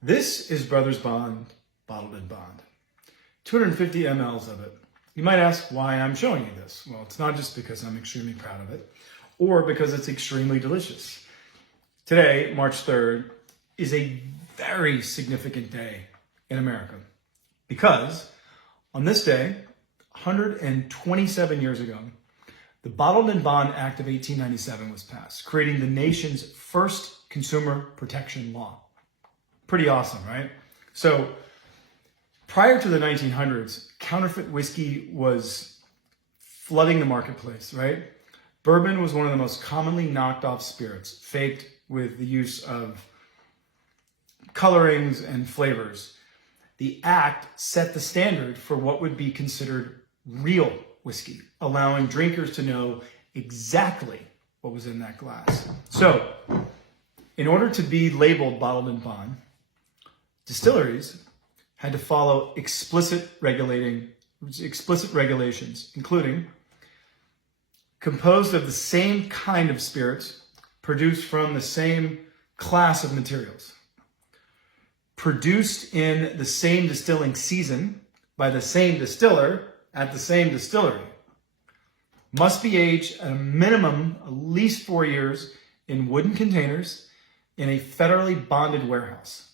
This is Brothers Bond Bottled in Bond. 250 mLs of it. You might ask why I'm showing you this. Well, it's not just because I'm extremely proud of it or because it's extremely delicious. Today, March 3rd, is a very significant day in America because on this day, 127 years ago, the Bottled in Bond Act of 1897 was passed, creating the nation's first consumer protection law. Pretty awesome, right? So prior to the 1900s, counterfeit whiskey was flooding the marketplace, right? Bourbon was one of the most commonly knocked off spirits, faked with the use of colorings and flavors. The act set the standard for what would be considered real whiskey, allowing drinkers to know exactly what was in that glass. So, in order to be labeled Bottled in Bond, distilleries had to follow explicit regulations, including composed of the same kind of spirits, produced from the same class of materials, produced in the same distilling season by the same distiller at the same distillery, must be aged at a minimum at least 4 years in wooden containers in a federally bonded warehouse,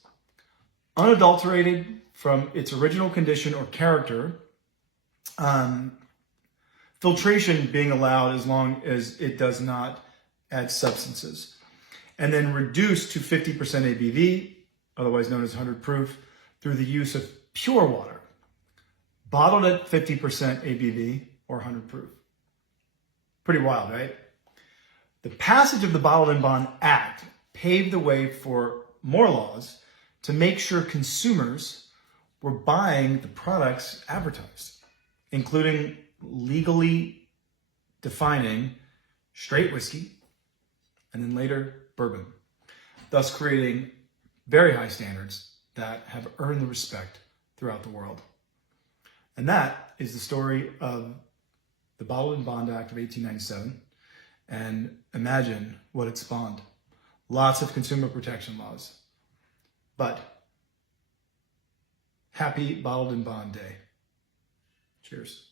unadulterated from its original condition or character, filtration being allowed as long as it does not add substances, and then reduced to 50% ABV, otherwise known as 100 proof, through the use of pure water, bottled at 50% ABV or 100 proof. Pretty wild, right? The passage of the Bottled in Bond Act paved the way for more laws to make sure consumers were buying the products advertised, including legally defining straight whiskey and then later bourbon, thus creating very high standards that have earned the respect throughout the world. And that is the story of the Bottled in Bond Act of 1897. And imagine what it spawned. Lots of consumer protection laws. But happy Bottled in Bond Day. Cheers.